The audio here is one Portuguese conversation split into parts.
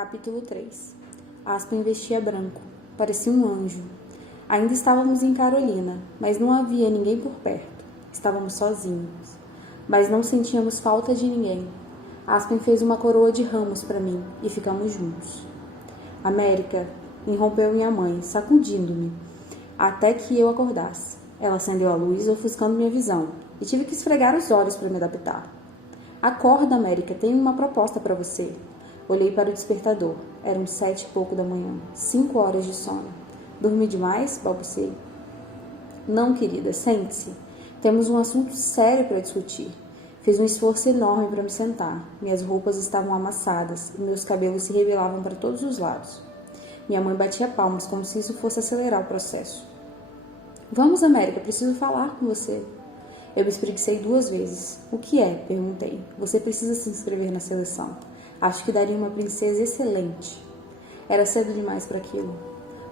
Capítulo 3. Aspen vestia branco. Parecia um anjo. Ainda estávamos em Carolina, mas não havia ninguém por perto. Estávamos sozinhos. Mas não sentíamos falta de ninguém. Aspen fez uma coroa de ramos para mim e ficamos juntos. América, interrompeu minha mãe, sacudindo-me, até que eu acordasse. Ela acendeu a luz, ofuscando minha visão, e tive que esfregar os olhos para me adaptar. Acorda, América, tenho uma proposta para você. Olhei para o despertador. Eram 7 e pouco da manhã. 5 horas de sono. Dormi demais? Balbuciei. Não, querida, sente-se. Temos um assunto sério para discutir. Fiz um esforço enorme para me sentar. Minhas roupas estavam amassadas e meus cabelos se revelavam para todos os lados. Minha mãe batia palmas como se isso fosse acelerar o processo. Vamos, América, preciso falar com você. Eu me espreguicei 2 vezes. O que é? Perguntei. Você precisa se inscrever na seleção. Acho que daria uma princesa excelente. Era cedo demais para aquilo.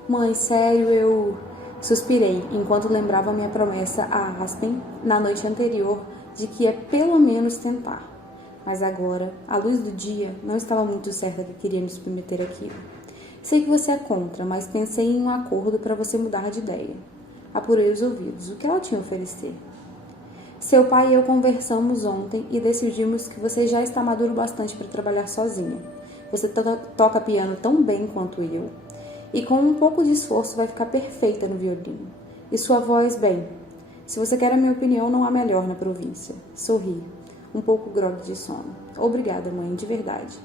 Mãe, sério, eu... Suspirei, enquanto lembrava minha promessa a Aspen na noite anterior de que ia pelo menos tentar. Mas agora, à luz do dia, não estava muito certa que queria me submeter àquilo. Sei que você é contra, mas pensei em um acordo para você mudar de ideia. Apurei os ouvidos. O que ela tinha a oferecer? Seu pai e eu conversamos ontem e decidimos que você já está maduro bastante para trabalhar sozinha. Você toca piano tão bem quanto eu. E com um pouco de esforço vai ficar perfeita no violino. E sua voz, bem, se você quer a minha opinião, não há melhor na província. Sorri, um pouco grogue de sono. Obrigada, mãe, de verdade.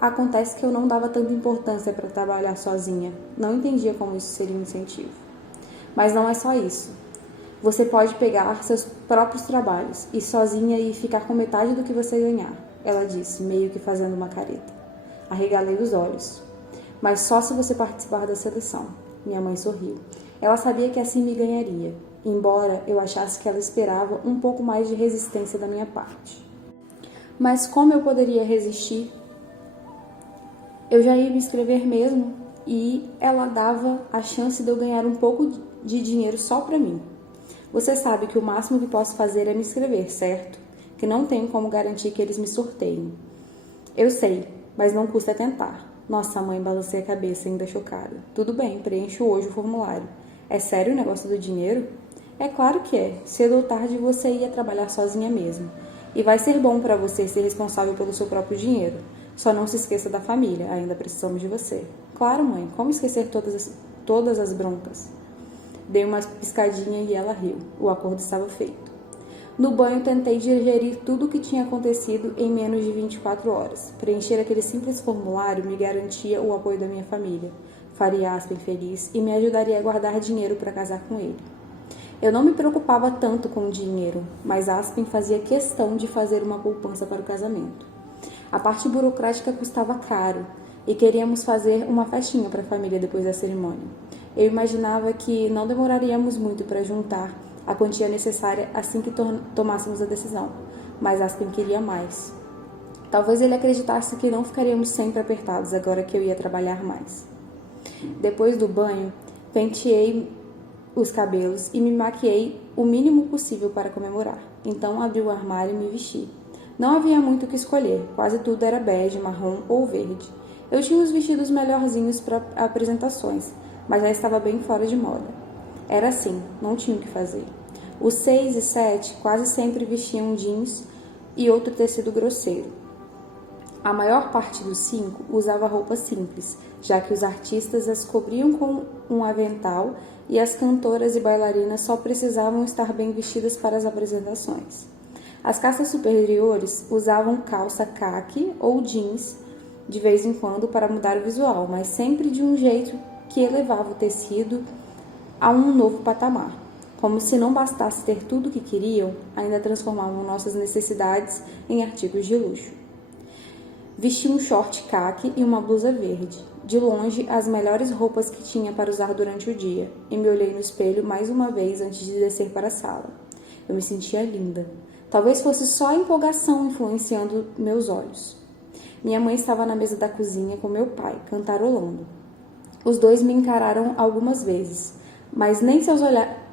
Acontece que eu não dava tanta importância para trabalhar sozinha. Não entendia como isso seria um incentivo. Mas não é só isso. Você pode pegar seus próprios trabalhos e sozinha e ficar com metade do que você ganhar, ela disse, meio que fazendo uma careta. Arregalei os olhos. Mas só se você participar da seleção. Minha mãe sorriu. Ela sabia que assim me ganharia, embora eu achasse que ela esperava um pouco mais de resistência da minha parte. Mas como eu poderia resistir? Eu já ia me inscrever mesmo e ela dava a chance de eu ganhar um pouco de dinheiro só para mim. Você sabe que o máximo que posso fazer é me inscrever, certo? Que não tenho como garantir que eles me sorteiem. Eu sei, mas não custa tentar. Nossa, mãe, balancei a cabeça, ainda chocada. Tudo bem, preencho hoje o formulário. É sério o negócio do dinheiro? É claro que é. Cedo ou tarde você ia trabalhar sozinha mesmo. E vai ser bom para você ser responsável pelo seu próprio dinheiro. Só não se esqueça da família, ainda precisamos de você. Claro, mãe, como esquecer todas as broncas? Dei uma piscadinha e ela riu. O acordo estava feito. No banho, tentei digerir tudo o que tinha acontecido em menos de 24 horas. Preencher aquele simples formulário me garantia o apoio da minha família. Faria Aspen feliz e me ajudaria a guardar dinheiro para casar com ele. Eu não me preocupava tanto com o dinheiro, mas Aspen fazia questão de fazer uma poupança para o casamento. A parte burocrática custava caro e queríamos fazer uma festinha para a família depois da cerimônia. Eu imaginava que não demoraríamos muito para juntar a quantia necessária assim que tomássemos a decisão, mas Aspen queria mais. Talvez ele acreditasse que não ficaríamos sempre apertados agora que eu ia trabalhar mais. Depois do banho, penteei os cabelos e me maquiei o mínimo possível para comemorar. Então abri o armário e me vesti. Não havia muito o que escolher, quase tudo era bege, marrom ou verde. Eu tinha os vestidos melhorzinhos para apresentações, mas já estava bem fora de moda. Era assim, não tinha o que fazer. Os 6 e 7 quase sempre vestiam jeans e outro tecido grosseiro. A maior parte dos 5 usava roupas simples, já que os artistas as cobriam com um avental e as cantoras e bailarinas só precisavam estar bem vestidas para as apresentações. As castas superiores usavam calça caqui ou jeans de vez em quando para mudar o visual, mas sempre de um jeito que elevava o tecido a um novo patamar. Como se não bastasse ter tudo o que queriam, ainda transformavam nossas necessidades em artigos de luxo. Vesti um short caqui e uma blusa verde. De longe, as melhores roupas que tinha para usar durante o dia, e me olhei no espelho mais uma vez antes de descer para a sala. Eu me sentia linda. Talvez fosse só a empolgação influenciando meus olhos. Minha mãe estava na mesa da cozinha com meu pai, cantarolando. Os dois me encararam algumas vezes, mas nem seus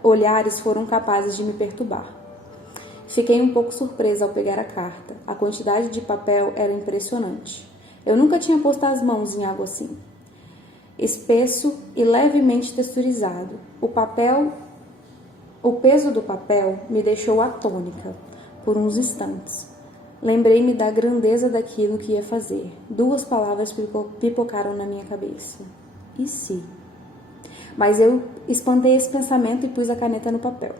olhares foram capazes de me perturbar. Fiquei um pouco surpresa ao pegar a carta. A quantidade de papel era impressionante. Eu nunca tinha posto as mãos em algo assim. Espesso e levemente texturizado. O peso do papel me deixou atônica por uns instantes. Lembrei-me da grandeza daquilo que ia fazer. 2 palavras pipocaram na minha cabeça. E se? Mas eu espantei esse pensamento e pus a caneta no papel.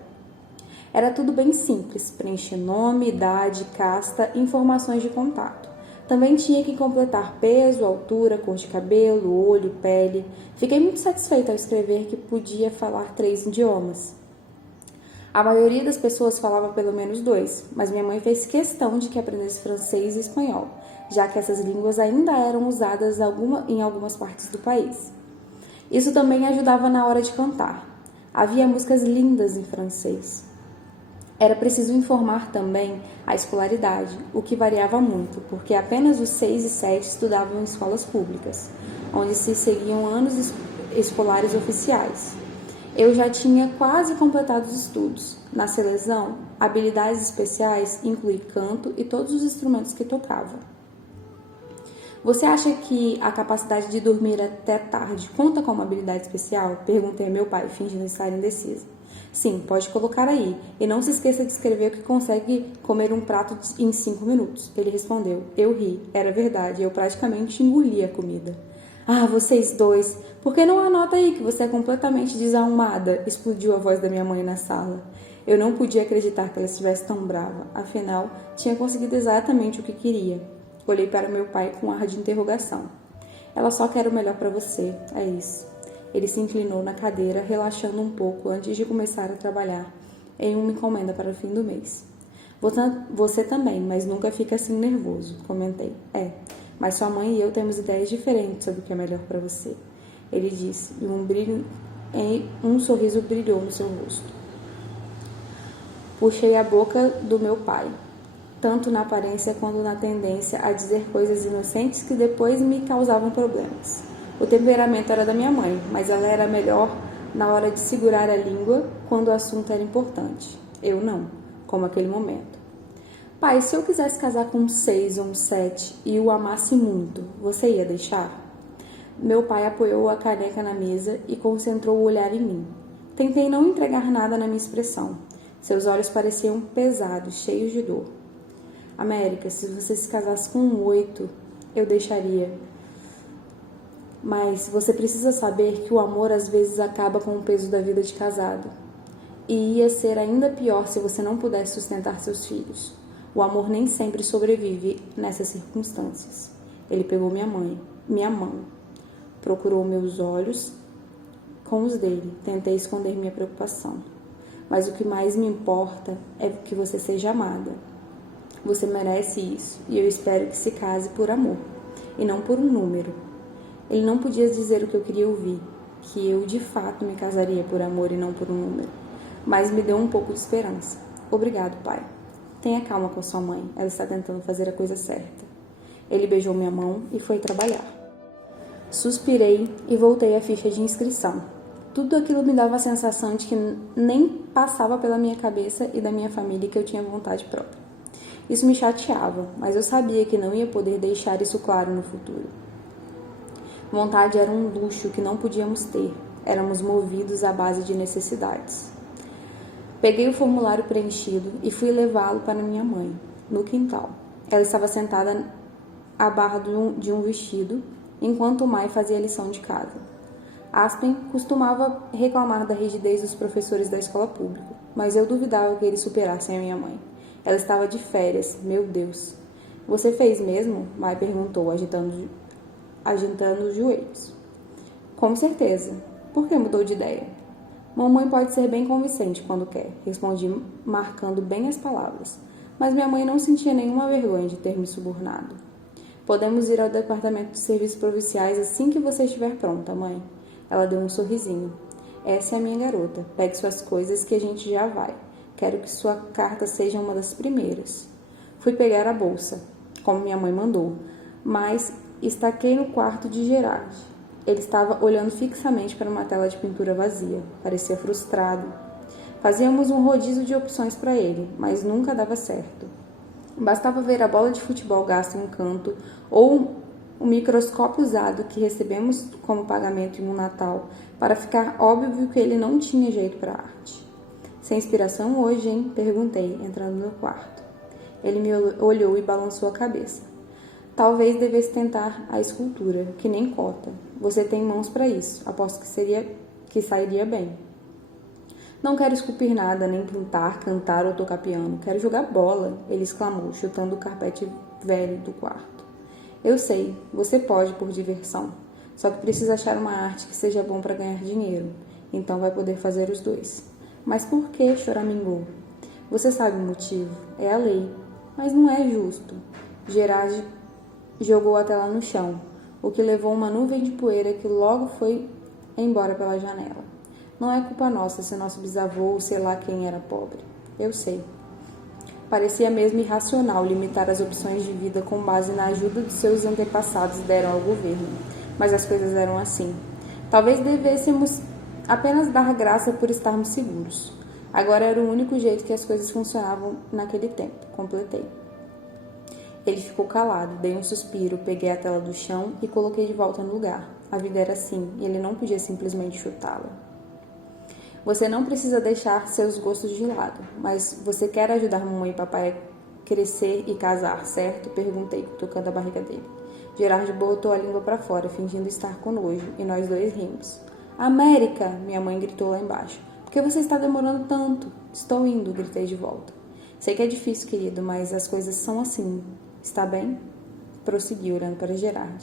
Era tudo bem simples, preencher nome, idade, casta e informações de contato. Também tinha que completar peso, altura, cor de cabelo, olho, pele. Fiquei muito satisfeita ao escrever que podia falar 3 idiomas. A maioria das pessoas falava pelo menos 2, mas minha mãe fez questão de que aprendesse francês e espanhol, já que essas línguas ainda eram usadas em algumas partes do país. Isso também ajudava na hora de cantar. Havia músicas lindas em francês. Era preciso informar também a escolaridade, o que variava muito, porque apenas os 6 e 7 estudavam em escolas públicas, onde se seguiam anos escolares oficiais. Eu já tinha quase completado os estudos. Na seleção, habilidades especiais inclui canto e todos os instrumentos que tocava. Você acha que a capacidade de dormir até tarde conta como habilidade especial? Perguntei a meu pai, fingindo estar indecisa. Sim, pode colocar aí. E não se esqueça de escrever que consegue comer um prato em 5 minutos. Ele respondeu. Eu ri. Era verdade. Eu praticamente engoli a comida. Ah, vocês dois. Por que não anota aí que você é completamente desarrumada? Explodiu a voz da minha mãe na sala. Eu não podia acreditar que ela estivesse tão brava. Afinal, tinha conseguido exatamente o que queria. Olhei para meu pai com ar de interrogação. Ela só quer o melhor para você. É isso. Ele se inclinou na cadeira, relaxando um pouco antes de começar a trabalhar em uma encomenda para o fim do mês. Você também, mas nunca fica assim nervoso, comentei. Mas sua mãe e eu temos ideias diferentes sobre o que é melhor para você. Ele disse, e um sorriso brilhou no seu rosto. Puxei a boca do meu pai, tanto na aparência quanto na tendência a dizer coisas inocentes que depois me causavam problemas. O temperamento era da minha mãe, mas ela era melhor na hora de segurar a língua quando o assunto era importante. Eu não, como aquele momento. Pai, se eu quisesse casar com um 6 ou um 7 e o amasse muito, você ia deixar? Meu pai apoiou a caneca na mesa e concentrou o olhar em mim. Tentei não entregar nada na minha expressão. Seus olhos pareciam pesados, cheios de dor. América, se você se casasse com um 8, eu deixaria. Mas você precisa saber que o amor às vezes acaba com o peso da vida de casado. E ia ser ainda pior se você não pudesse sustentar seus filhos. O amor nem sempre sobrevive nessas circunstâncias. Ele pegou minha mão, procurou meus olhos com os dele. Tentei esconder minha preocupação. Mas o que mais me importa é que você seja amada. Você merece isso e eu espero que se case por amor e não por um número. Ele não podia dizer o que eu queria ouvir, que eu de fato me casaria por amor e não por um número, mas me deu um pouco de esperança. Obrigado, pai. Tenha calma com sua mãe, ela está tentando fazer a coisa certa. Ele beijou minha mão e foi trabalhar. Suspirei e voltei à ficha de inscrição. Tudo aquilo me dava a sensação de que nem passava pela minha cabeça e da minha família que eu tinha vontade própria. Isso me chateava, mas eu sabia que não ia poder deixar isso claro no futuro. Vontade era um luxo que não podíamos ter. Éramos movidos à base de necessidades. Peguei o formulário preenchido e fui levá-lo para minha mãe, no quintal. Ela estava sentada à barra de um vestido, enquanto Mai fazia a lição de casa. Aspen costumava reclamar da rigidez dos professores da escola pública, mas eu duvidava que eles superassem a minha mãe. Ela estava de férias, meu Deus. Você fez mesmo? Mai perguntou, agitando os joelhos. Com certeza. Por que mudou de ideia? Mamãe pode ser bem convincente quando quer, respondi, marcando bem as palavras. Mas minha mãe não sentia nenhuma vergonha de ter me subornado. Podemos ir ao departamento de serviços provinciais assim que você estiver pronta, mãe. Ela deu um sorrisinho. Essa é a minha garota. Pegue suas coisas que a gente já vai. Quero que sua carta seja uma das primeiras. Fui pegar a bolsa, como minha mãe mandou, mas estaquei no quarto de Gerard. Ele estava olhando fixamente para uma tela de pintura vazia. Parecia frustrado. Fazíamos um rodízio de opções para ele, mas nunca dava certo. Bastava ver a bola de futebol gasta em um canto ou o microscópio usado que recebemos como pagamento em um Natal para ficar óbvio que ele não tinha jeito para arte. Sem inspiração hoje, hein? Perguntei, entrando no quarto. Ele me olhou e balançou a cabeça. Talvez devesse tentar a escultura, que nem cota. Você tem mãos para isso. Aposto que sairia bem. Não quero esculpir nada, nem pintar, cantar ou tocar piano. Quero jogar bola, ele exclamou, chutando o carpete velho do quarto. Eu sei, você pode por diversão. Só que precisa achar uma arte que seja bom para ganhar dinheiro. Então vai poder fazer os dois. Mas por que? Choramingou. Você sabe o motivo. É a lei. Mas não é justo. Gerard jogou a tela no chão, o que levou uma nuvem de poeira que logo foi embora pela janela. Não é culpa nossa se nosso bisavô ou sei lá quem era pobre. Eu sei. Parecia mesmo irracional limitar as opções de vida com base na ajuda dos seus antepassados deram ao governo. Mas as coisas eram assim. Talvez devêssemos apenas dar graça por estarmos seguros. Agora era o único jeito que as coisas funcionavam naquele tempo. Completei. Ele ficou calado, dei um suspiro, peguei a tela do chão e coloquei de volta no lugar. A vida era assim, e ele não podia simplesmente chutá-la. Você não precisa deixar seus gostos de lado, mas você quer ajudar mamãe e papai a crescer e casar, certo? Perguntei, tocando a barriga dele. Gerard botou a língua para fora, fingindo estar com nojo, e nós dois rimos. América! Minha mãe gritou lá embaixo. Por que você está demorando tanto? Estou indo, gritei de volta. Sei que é difícil, querido, mas as coisas são assim. Está bem? Prossegui, olhando para Gerard.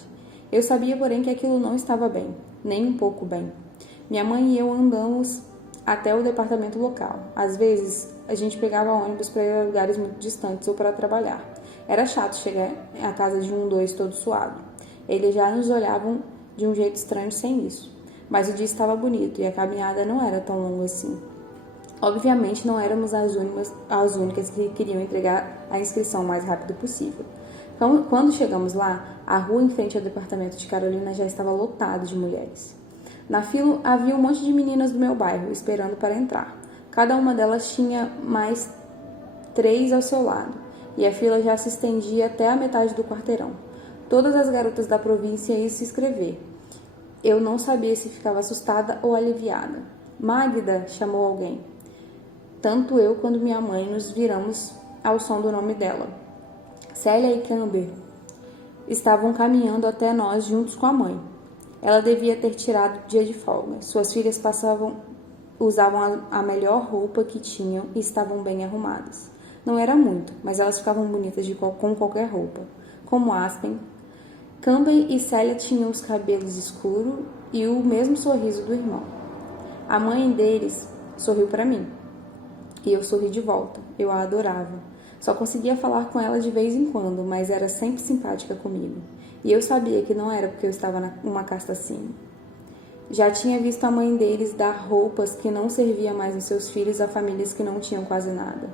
Eu sabia, porém, que aquilo não estava bem, nem um pouco bem. Minha mãe e eu andamos até o departamento local. Às vezes, a gente pegava ônibus para ir a lugares muito distantes ou para trabalhar. Era chato chegar à casa de dois todo suado. Eles já nos olhavam de um jeito estranho sem isso. Mas o dia estava bonito e a caminhada não era tão longa assim. Obviamente, não éramos as únicas que queriam entregar a inscrição o mais rápido possível. Quando chegamos lá, a rua em frente ao departamento de Carolina já estava lotada de mulheres. Na fila havia um monte de meninas do meu bairro, esperando para entrar. Cada uma delas tinha mais 3 ao seu lado, e a fila já se estendia até a metade do quarteirão. Todas as garotas da província iam se inscrever. Eu não sabia se ficava assustada ou aliviada. Magda, chamou alguém. Tanto eu quanto minha mãe nos viramos ao som do nome dela. Célia e Camber estavam caminhando até nós juntos com a mãe. Ela devia ter tirado o dia de folga. Suas filhas usavam a melhor roupa que tinham e estavam bem arrumadas. Não era muito, mas elas ficavam bonitas com qualquer roupa. Como Aspen, Camber e Célia tinham os cabelos escuros e o mesmo sorriso do irmão. A mãe deles sorriu para mim. E eu sorri de volta. Eu a adorava. Só conseguia falar com ela de vez em quando, mas era sempre simpática comigo. E eu sabia que não era porque eu estava numa casta acima. Já tinha visto a mãe deles dar roupas que não serviam mais aos seus filhos a famílias que não tinham quase nada.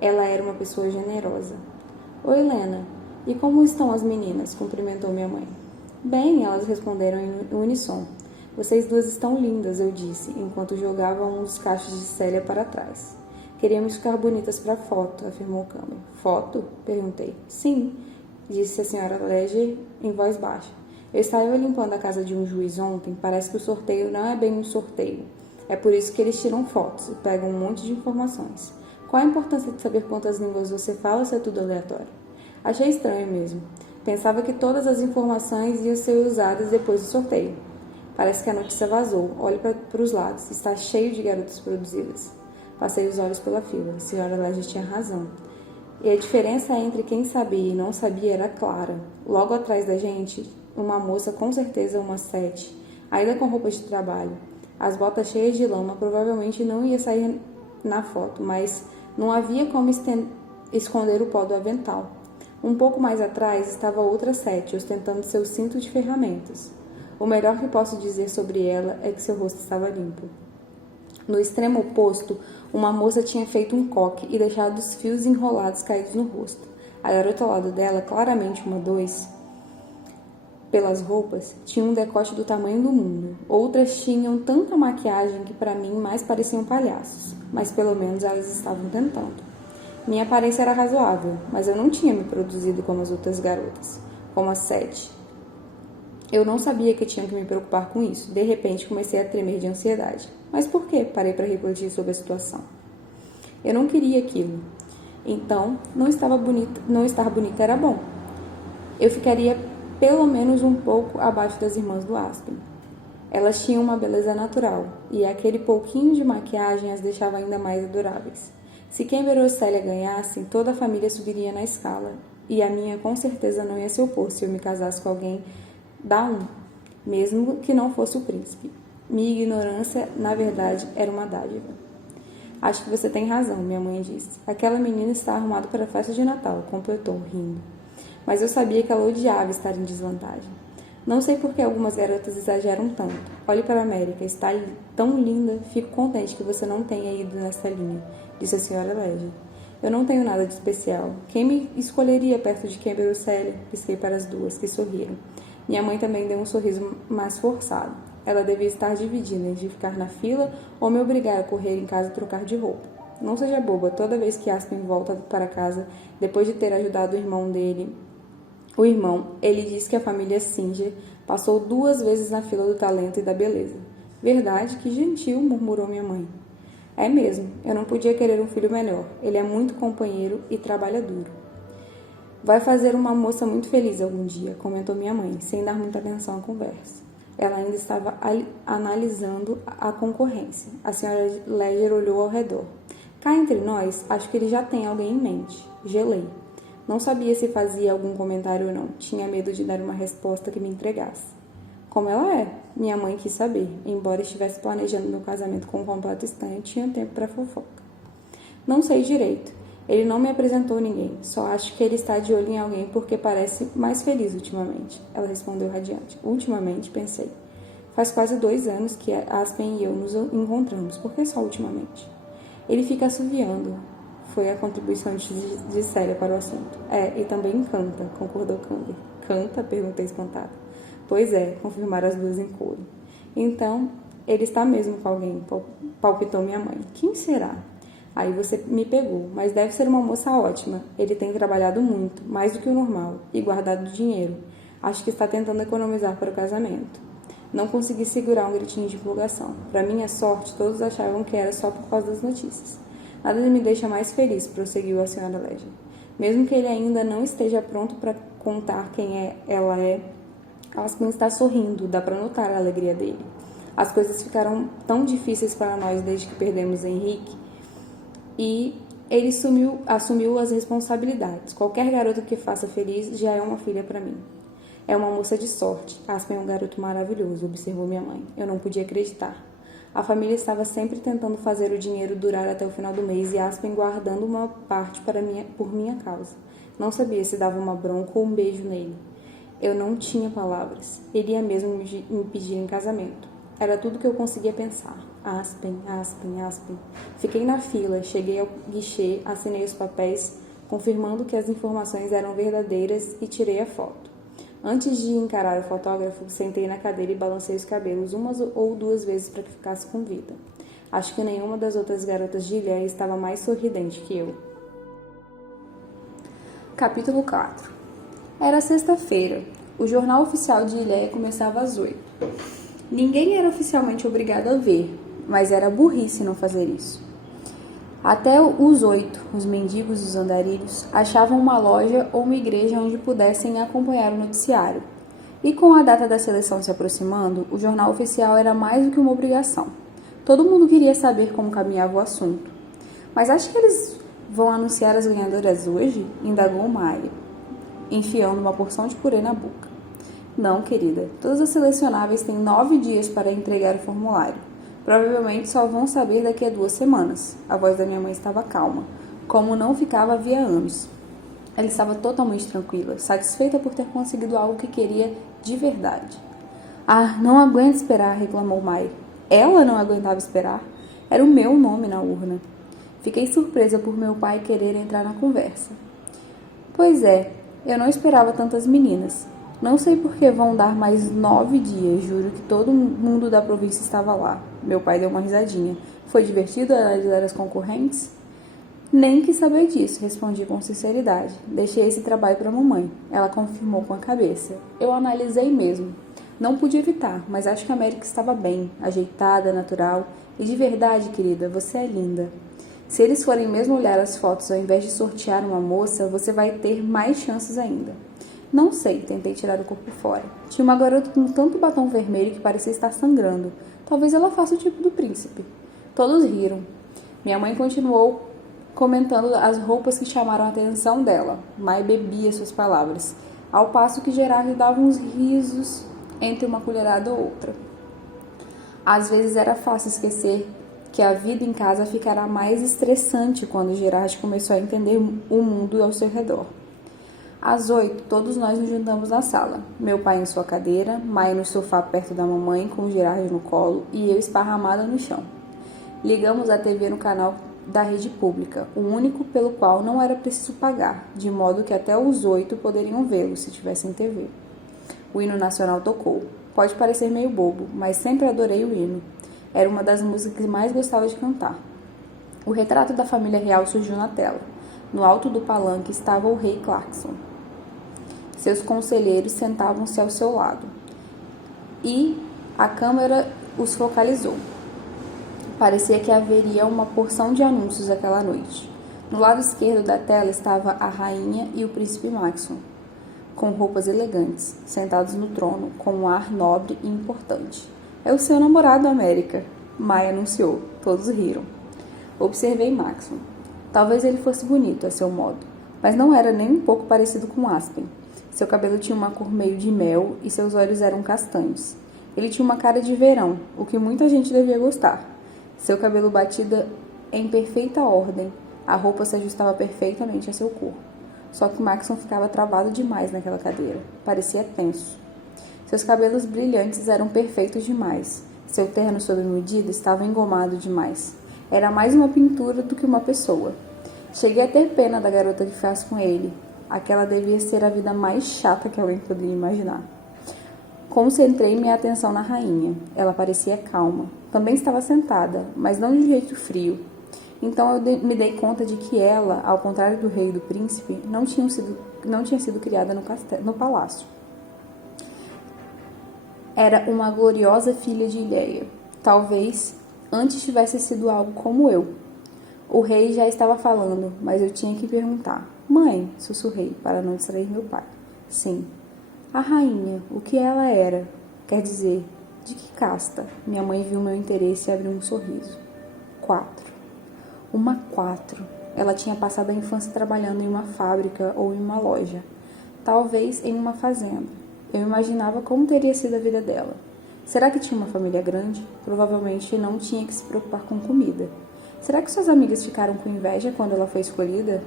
Ela era uma pessoa generosa. Oi, Helena. E como estão as meninas? Cumprimentou minha mãe. Bem, elas responderam em unissom. Vocês duas estão lindas, eu disse, enquanto jogava um dos cachos de Célia para trás. Queríamos ficar bonitas para foto, afirmou Camber. Foto? Perguntei. Sim, disse a senhora Ledger em voz baixa. Eu estava limpando a casa de um juiz ontem. Parece que o sorteio não é bem um sorteio. É por isso que eles tiram fotos e pegam um monte de informações. Qual a importância de saber quantas línguas você fala se é tudo aleatório? Achei estranho mesmo. Pensava que todas as informações iam ser usadas depois do sorteio. Parece que a notícia vazou. Olhe para os lados. Está cheio de garotas produzidas. Passei os olhos pela fila. A senhora Ledger tinha razão. E a diferença entre quem sabia e não sabia era clara. Logo atrás da gente, uma moça, com certeza uma 7, ainda com roupas de trabalho. As botas cheias de lama provavelmente não ia sair na foto, mas não havia como esconder o pó do avental. Um pouco mais atrás estava outra 7, ostentando seu cinto de ferramentas. O melhor que posso dizer sobre ela é que seu rosto estava limpo. No extremo oposto, uma moça tinha feito um coque e deixado os fios enrolados caídos no rosto. A garota ao lado dela, claramente uma 2, pelas roupas, tinha um decote do tamanho do mundo. Outras tinham tanta maquiagem que para mim mais pareciam palhaços, mas pelo menos elas estavam tentando. Minha aparência era razoável, mas eu não tinha me produzido como as outras garotas, como a 7. Eu não sabia que tinha que me preocupar com isso. De repente, comecei a tremer de ansiedade. Mas por quê? Parei para refletir sobre a situação. Eu não queria aquilo. Então, não estar bonita era bom. Eu ficaria pelo menos um pouco abaixo das irmãs do Aspen. Elas tinham uma beleza natural, e aquele pouquinho de maquiagem as deixava ainda mais adoráveis. Se Kimber ou Célia ganhassem, toda a família subiria na escala, e a minha com certeza não ia se opor se eu me casasse com alguém da um, mesmo que não fosse o príncipe. Minha ignorância, na verdade, era uma dádiva. Acho que você tem razão, minha mãe disse. Aquela menina está arrumada para a festa de Natal, completou, rindo. Mas eu sabia que ela odiava estar em desvantagem. Não sei por que algumas garotas exageram tanto. Olhe para a América, está tão linda. Fico contente que você não tenha ido nessa linha, disse a senhora Ledger. Eu não tenho nada de especial. Quem me escolheria perto de Kimber ou Célia? Pisquei para as duas, que sorriram. Minha mãe também deu um sorriso mais forçado. Ela devia estar dividida entre ficar na fila ou me obrigar a correr em casa e trocar de roupa. Não seja boba, toda vez que Aspen volta para casa, depois de ter ajudado o irmão, ele diz que a família Singer passou 2 vezes na fila do talento e da beleza. Verdade, que gentil, murmurou minha mãe. É mesmo, eu não podia querer um filho melhor. Ele é muito companheiro e trabalha duro. Vai fazer uma moça muito feliz algum dia, comentou minha mãe, sem dar muita atenção à conversa. Ela ainda estava analisando a concorrência. A senhora Ledger olhou ao redor. Cá entre nós, acho que ele já tem alguém em mente. Gelei. Não sabia se fazia algum comentário ou não. Tinha medo de dar uma resposta que me entregasse. Como ela é? Minha mãe quis saber. Embora estivesse planejando meu casamento com um completo estranho, tinha tempo para fofoca. Não sei direito. Ele não me apresentou ninguém. Só acho que ele está de olho em alguém porque parece mais feliz ultimamente. Ela respondeu radiante. Ultimamente, pensei. Faz quase 2 anos que Aspen e eu nos encontramos. Por que só ultimamente? Ele fica assoviando. Foi a contribuição de Célia para o assunto. E também canta, concordou Kimber. Canta? Perguntei espantada. Pois é, confirmaram as duas em coro. Então, ele está mesmo com alguém, palpitou minha mãe. Quem será? Aí você me pegou, mas deve ser uma moça ótima. Ele tem trabalhado muito, mais do que o normal, e guardado dinheiro. Acho que está tentando economizar para o casamento. Não consegui segurar um gritinho de empolgação. Para minha sorte, todos achavam que era só por causa das notícias. Nada me deixa mais feliz, prosseguiu a senhora Ledger. Mesmo que ele ainda não esteja pronto para contar quem ela é, Aspen está sorrindo, dá para notar a alegria dele. As coisas ficaram tão difíceis para nós desde que perdemos Henrique, e ele assumiu as responsabilidades. Qualquer garota que faça feliz já é uma filha para mim. É uma moça de sorte. Aspen é um garoto maravilhoso, observou minha mãe. Eu não podia acreditar. A família estava sempre tentando fazer o dinheiro durar até o final do mês e Aspen guardando uma parte por minha causa. Não sabia se dava uma bronca ou um beijo nele. Eu não tinha palavras. Ele ia mesmo me pedir em casamento. Era tudo que eu conseguia pensar. Aspen, Aspen, Aspen. Fiquei na fila, cheguei ao guichê, assinei os papéis, confirmando que as informações eram verdadeiras e tirei a foto. Antes de encarar o fotógrafo, sentei na cadeira e balancei os cabelos 1 ou 2 vezes para que ficasse com vida. Acho que nenhuma das outras garotas de Ilhéia estava mais sorridente que eu. Capítulo 4. Era sexta-feira. O jornal oficial de Ilhéia começava às 8. Ninguém era oficialmente obrigado a ver, mas era burrice não fazer isso. Até os 8, os mendigos e os andarilhos achavam uma loja ou uma igreja onde pudessem acompanhar o noticiário. E com a data da seleção se aproximando, o jornal oficial era mais do que uma obrigação. Todo mundo queria saber como caminhava o assunto. Mas acho que eles vão anunciar as ganhadoras hoje? Indagou Maia, enfiando uma porção de purê na boca. Não, querida. Todas as selecionáveis têm 9 dias para entregar o formulário. Provavelmente só vão saber daqui a 2 semanas. A voz da minha mãe estava calma, como não ficava havia anos. Ela estava totalmente tranquila, satisfeita por ter conseguido algo que queria de verdade. Ah, não aguento esperar, reclamou Mai. Ela não aguentava esperar? Era o meu nome na urna. Fiquei surpresa por meu pai querer entrar na conversa. Pois é, eu não esperava tantas meninas. Não sei por que vão dar mais 9 dias, juro que todo mundo da província estava lá. Meu pai deu uma risadinha. Foi divertido analisar as concorrentes? Nem quis saber disso, respondi com sinceridade. Deixei esse trabalho para a mamãe. Ela confirmou com a cabeça. Eu analisei mesmo. Não pude evitar, mas acho que a América estava bem, ajeitada, natural. E de verdade, querida, você é linda. Se eles forem mesmo olhar as fotos ao invés de sortear uma moça, você vai ter mais chances ainda. Não sei, tentei tirar o corpo fora. Tinha uma garota com tanto batom vermelho que parecia estar sangrando. Talvez ela faça o tipo do príncipe. Todos riram. Minha mãe continuou comentando as roupas que chamaram a atenção dela. Mai bebia suas palavras, ao passo que Gerard dava uns risos entre uma colherada ou outra. Às vezes era fácil esquecer que a vida em casa ficará mais estressante quando Gerard começou a entender o mundo ao seu redor. Às 8, todos nós nos juntamos na sala. Meu pai em sua cadeira, Mai no sofá perto da mamãe com Gerard no colo e eu esparramada no chão. Ligamos a TV no canal da rede pública, o único pelo qual não era preciso pagar, de modo que até os 8 poderiam vê-lo se tivessem TV. O hino nacional tocou. Pode parecer meio bobo, mas sempre adorei o hino. Era uma das músicas que mais gostava de cantar. O retrato da família real surgiu na tela. No alto do palanque estava o rei Clarkson. Seus conselheiros sentavam-se ao seu lado. E a câmera os focalizou. Parecia que haveria uma porção de anúncios aquela noite. No lado esquerdo da tela estava a rainha e o príncipe Maxon, com roupas elegantes, sentados no trono, com um ar nobre e importante. É o seu namorado, América, Mai anunciou. Todos riram. Observei Maxon. Talvez ele fosse bonito, a seu modo, mas não era nem um pouco parecido com Aspen. Seu cabelo tinha uma cor meio de mel e seus olhos eram castanhos. Ele tinha uma cara de verão, o que muita gente devia gostar. Seu cabelo batido em perfeita ordem, a roupa se ajustava perfeitamente a seu corpo. Só que Maxon ficava travado demais naquela cadeira. Parecia tenso. Seus cabelos brilhantes eram perfeitos demais. Seu terno sob medida estava engomado demais. Era mais uma pintura do que uma pessoa. Cheguei a ter pena da garota que faz com ele. Aquela devia ser a vida mais chata que alguém poderia imaginar. Concentrei minha atenção na rainha. Ela parecia calma. Também estava sentada, mas não de um jeito frio. Então eu me dei conta de que ela, ao contrário do rei e do príncipe, não tinha sido criada no palácio. Era uma gloriosa filha de Ileia. Talvez antes tivesse sido algo como eu. O rei já estava falando, mas eu tinha que perguntar. Mãe, sussurrei, para não distrair meu pai. Sim. A rainha, o que ela era? Quer dizer, de que casta? Minha mãe viu meu interesse e abriu um sorriso. 4. Uma 4. Ela tinha passado a infância trabalhando em uma fábrica ou em uma loja. Talvez em uma fazenda. Eu imaginava como teria sido a vida dela. Será que tinha uma família grande? Provavelmente não tinha que se preocupar com comida. Será que suas amigas ficaram com inveja quando ela foi escolhida?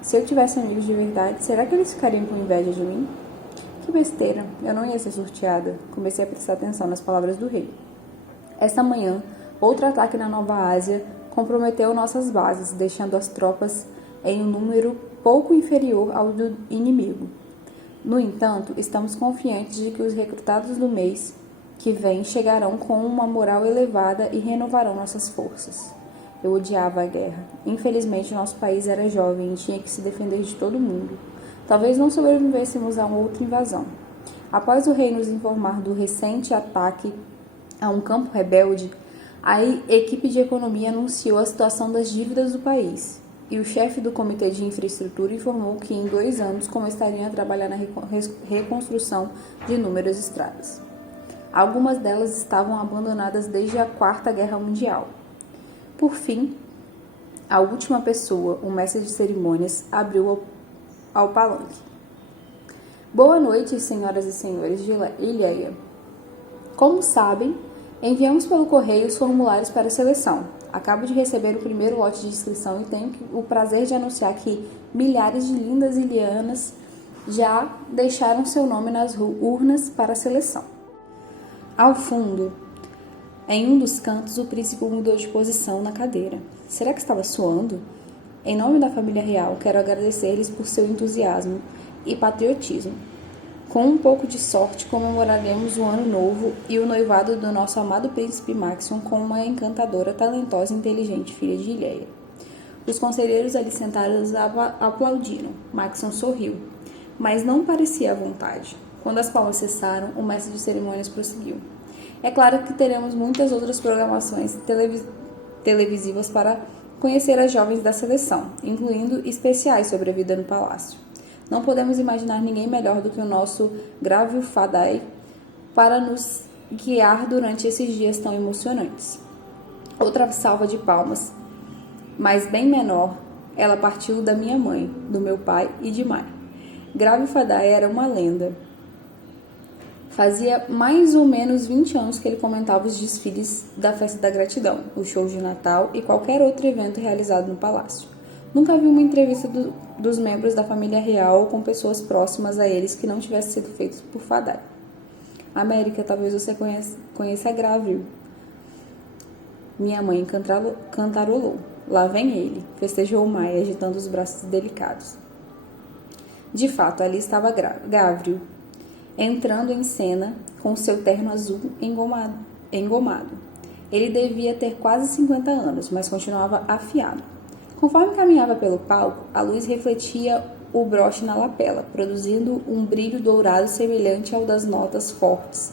Se eu tivesse amigos de verdade, será que eles ficariam com inveja de mim? Que besteira, eu não ia ser sorteada. Comecei a prestar atenção nas palavras do rei. Esta manhã, outro ataque na Nova Ásia comprometeu nossas bases, deixando as tropas em um número pouco inferior ao do inimigo. No entanto, estamos confiantes de que os recrutados do mês que vem chegarão com uma moral elevada e renovarão nossas forças. Eu odiava a guerra. Infelizmente, nosso país era jovem e tinha que se defender de todo mundo. Talvez não sobrevivêssemos a uma outra invasão. Após o rei nos informar do recente ataque a um campo rebelde, a equipe de economia anunciou a situação das dívidas do país. E o chefe do Comitê de Infraestrutura informou que em 2 anos começariam a trabalhar na reconstrução de inúmeras estradas. Algumas delas estavam abandonadas desde a Quarta Guerra Mundial. Por fim, a última pessoa, o mestre de cerimônias, abriu ao palanque. Boa noite, senhoras e senhores de Ileia. Como sabem, enviamos pelo correio os formulários para a seleção. Acabo de receber o primeiro lote de inscrição e tenho o prazer de anunciar que milhares de lindas ilhanas já deixaram seu nome nas urnas para a seleção. Ao fundo, em um dos cantos, o príncipe mudou de posição na cadeira. Será que estava suando? Em nome da família real, quero agradecer-lhes por seu entusiasmo e patriotismo. Com um pouco de sorte, comemoraremos o ano novo e o noivado do nosso amado príncipe Maxon com uma encantadora, talentosa e inteligente filha de Ileia. Os conselheiros ali sentados aplaudiram. Maxon sorriu. mas não parecia à vontade. Quando as palmas cessaram, o mestre de cerimônias prosseguiu. É claro que teremos muitas outras programações televisivas para conhecer as jovens da seleção, incluindo especiais sobre a vida no palácio. Não podemos imaginar ninguém melhor do que o nosso Gravio Fadai para nos guiar durante esses dias tão emocionantes. Outra salva de palmas, mas bem menor, ela partiu da minha mãe, do meu pai e de Mai. Gravio Fadai era uma lenda. Fazia mais ou menos 20 anos que ele comentava os desfiles da Festa da Gratidão, os shows de Natal e qualquer outro evento realizado no palácio. Nunca vi uma entrevista dos membros da família real ou com pessoas próximas a eles que não tivesse sido feita por Fadai. América, talvez você conheça Gravio. Minha mãe cantarolou. Lá vem ele, festejou Mai, agitando os braços delicados. De fato, ali estava Gávrio, entrando em cena com seu terno azul engomado. Ele devia ter quase 50 anos, mas continuava afiado. Conforme caminhava pelo palco, a luz refletia o broche na lapela, produzindo um brilho dourado semelhante ao das notas fortes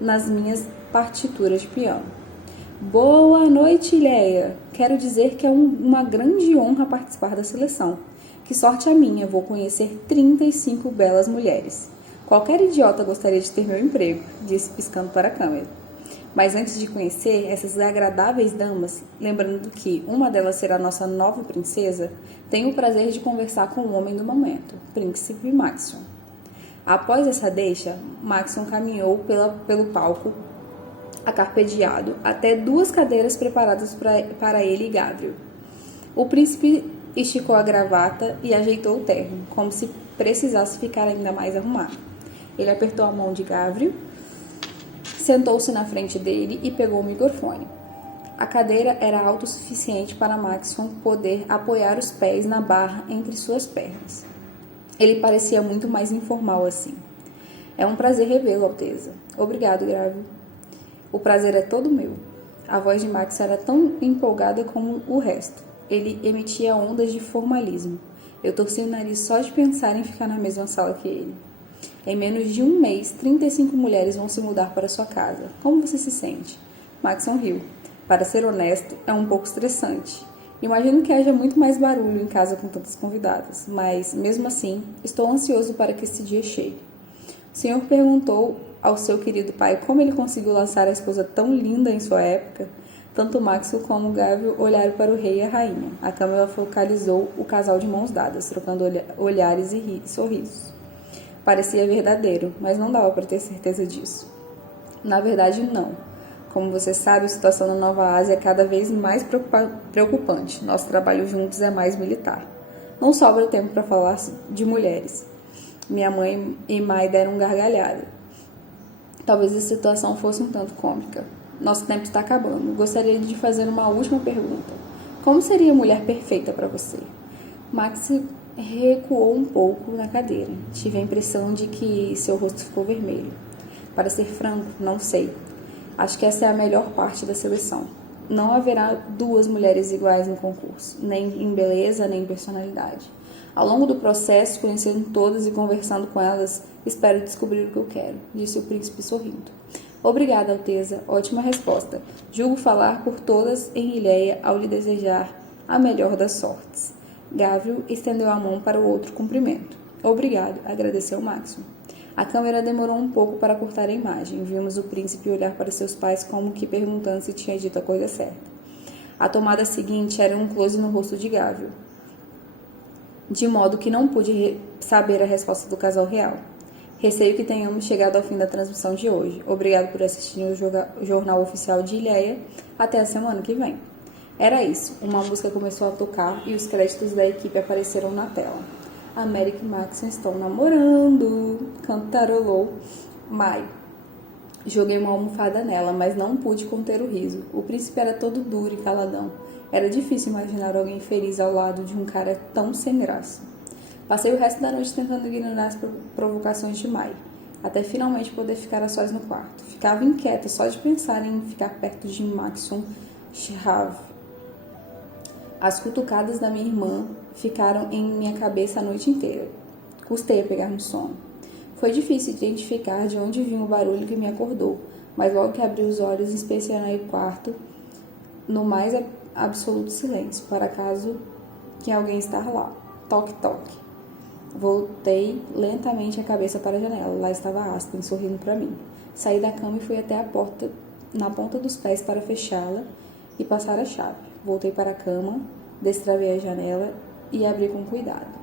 nas minhas partituras de piano. Boa noite, Ileia! Quero dizer que é uma grande honra participar da seleção. Que sorte a minha, vou conhecer 35 belas mulheres. Qualquer idiota gostaria de ter meu emprego, disse piscando para a câmera. Mas antes de conhecer essas agradáveis damas, lembrando que uma delas será nossa nova princesa, tenho o prazer de conversar com o homem do momento, Príncipe Maxon. Após essa deixa, Maxon caminhou pelo palco acarpegiado até 2 cadeiras preparadas para ele e Gávrio. O príncipe esticou a gravata e ajeitou o terno, como se precisasse ficar ainda mais arrumado. Ele apertou a mão de Gávrio, sentou-se na frente dele e pegou o microfone. A cadeira era alta o suficiente para Maxon poder apoiar os pés na barra entre suas pernas. Ele parecia muito mais informal assim. É um prazer revê-lo, Alteza. Obrigado, Gávrio. O prazer é todo meu. A voz de Max era tão empolgada como o resto. Ele emitia ondas de formalismo. Eu torci o nariz só de pensar em ficar na mesma sala que ele. Em menos de um mês, 35 mulheres vão se mudar para sua casa. Como você se sente? Maxon riu. Para ser honesto, é um pouco estressante. Imagino que haja muito mais barulho em casa com tantas convidadas, mas, mesmo assim, estou ansioso para que esse dia chegue. O senhor perguntou ao seu querido pai como ele conseguiu lançar a esposa tão linda em sua época. Tanto Maxwell como Gávio olharam para o rei e a rainha. A câmera focalizou o casal de mãos dadas, trocando olhares e sorrisos. Parecia verdadeiro, mas não dava para ter certeza disso. Na verdade, não. Como você sabe, a situação na Nova Ásia é cada vez mais preocupante. Nosso trabalho juntos é mais militar. Não sobra tempo para falar de mulheres. Minha mãe e Mai deram gargalhada. Talvez a situação fosse um tanto cômica. Nosso tempo está acabando. Gostaria de fazer uma última pergunta. Como seria a mulher perfeita para você? Max recuou um pouco na cadeira. Tive a impressão de que seu rosto ficou vermelho. Para ser franco, não sei. Acho que essa é a melhor parte da seleção. Não haverá 2 mulheres iguais no concurso, nem em beleza, nem em personalidade. Ao longo do processo, conhecendo todas e conversando com elas, espero descobrir o que eu quero, disse o príncipe sorrindo. Obrigada, Alteza. Ótima resposta. Julgo falar por todas em Ileia ao lhe desejar a melhor das sortes. Gávrio estendeu a mão para o outro cumprimento. Obrigado, agradeceu Maxon. A câmera demorou um pouco para cortar a imagem. Vimos o príncipe olhar para seus pais como que perguntando se tinha dito a coisa certa. A tomada seguinte era um close no rosto de Gávrio, de modo que não pude saber a resposta do casal real. Receio que tenhamos chegado ao fim da transmissão de hoje. Obrigado por assistir o Jornal Oficial de Ileia. Até a semana que vem. Era isso. Uma música começou a tocar e os créditos da equipe apareceram na tela. América e Maxon estão namorando, cantarolou Mai. Joguei uma almofada nela, mas não pude conter o riso. O príncipe era todo duro e caladão. Era difícil imaginar alguém feliz ao lado de um cara tão sem graça. Passei o resto da noite tentando ignorar as provocações de Mai, até finalmente poder ficar a sós no quarto. Ficava inquieta só de pensar em ficar perto de Maxon Shrav. As cutucadas da minha irmã ficaram em minha cabeça a noite inteira. Custei a pegar no sono. Foi difícil identificar de onde vinha o barulho que me acordou, mas logo que abri os olhos, inspecionei o quarto no mais absoluto silêncio, para caso que alguém estar lá. Toque, toque. Voltei lentamente a cabeça para a janela. Lá estava Aspen, sorrindo para mim. Saí da cama e fui até a porta, na ponta dos pés, para fechá-la e passar a chave. Voltei para a cama, destravei a janela e abri com cuidado.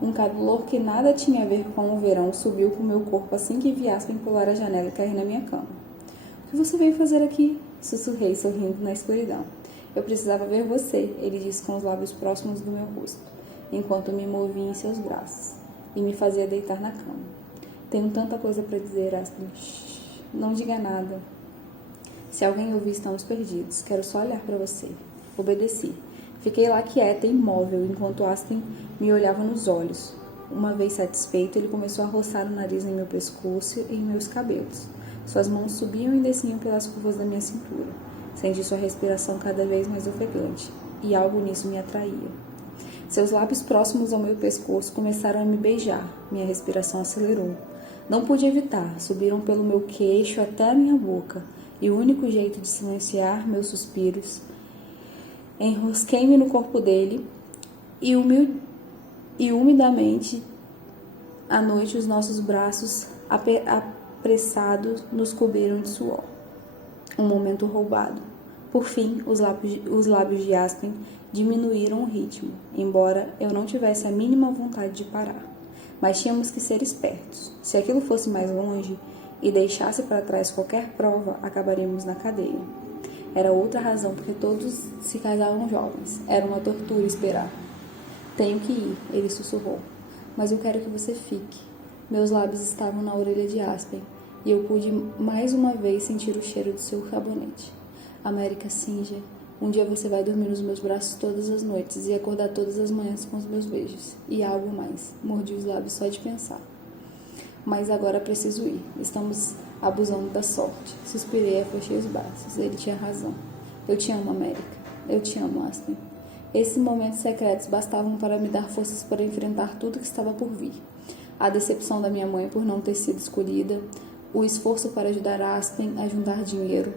Um calor que nada tinha a ver com o verão subiu para o meu corpo assim que vi Aspen pular a janela e cair na minha cama. O que você veio fazer aqui? Sussurrei, sorrindo na escuridão. Eu precisava ver você, ele disse com os lábios próximos do meu rosto, enquanto me movia em seus braços e me fazia deitar na cama. Tenho tanta coisa para dizer, Aspen. Shhh, não diga nada. Se alguém ouvir, estamos perdidos. Quero só olhar para você. Obedeci. Fiquei lá quieta e imóvel, enquanto Aspen me olhava nos olhos. Uma vez satisfeito, ele começou a roçar o nariz em meu pescoço e em meus cabelos. Suas mãos subiam e desciam pelas curvas da minha cintura. Senti sua respiração cada vez mais ofegante, e algo nisso me atraía. Seus lábios próximos ao meu pescoço começaram a me beijar. Minha respiração acelerou. Não pude evitar, subiram pelo meu queixo até a minha boca, e o único jeito de silenciar meus suspiros. Enrosquei-me no corpo dele e umidamente à noite os nossos braços apressados nos cobriram de suor. Um momento roubado. Por fim, os lábios de Aspen diminuíram o ritmo, embora eu não tivesse a mínima vontade de parar. Mas tínhamos que ser espertos. Se aquilo fosse mais longe e deixasse para trás qualquer prova, acabaríamos na cadeia. Era outra razão porque todos se casavam jovens. Era uma tortura esperar. Tenho que ir, ele sussurrou. Mas eu quero que você fique. Meus lábios estavam na orelha de Aspen e eu pude mais uma vez sentir o cheiro do seu sabonete. América Singer, um dia você vai dormir nos meus braços todas as noites e acordar todas as manhãs com os meus beijos. E algo mais. Mordi os lábios só de pensar. Mas agora preciso ir. Estamos abusando da sorte. Suspirei e fechei os braços. Ele tinha razão. Eu te amo, América. Eu te amo, Aspen. Esses momentos secretos bastavam para me dar forças para enfrentar tudo que estava por vir. A decepção da minha mãe por não ter sido escolhida, o esforço para ajudar Aspen a juntar dinheiro,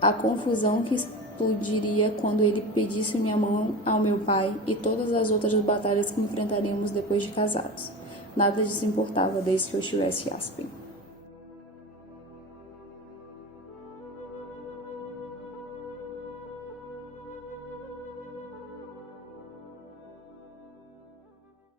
a confusão que explodiria quando ele pedisse minha mão ao meu pai e todas as outras batalhas que enfrentaríamos depois de casados. Nada disso importava desde que eu estivesse Aspen.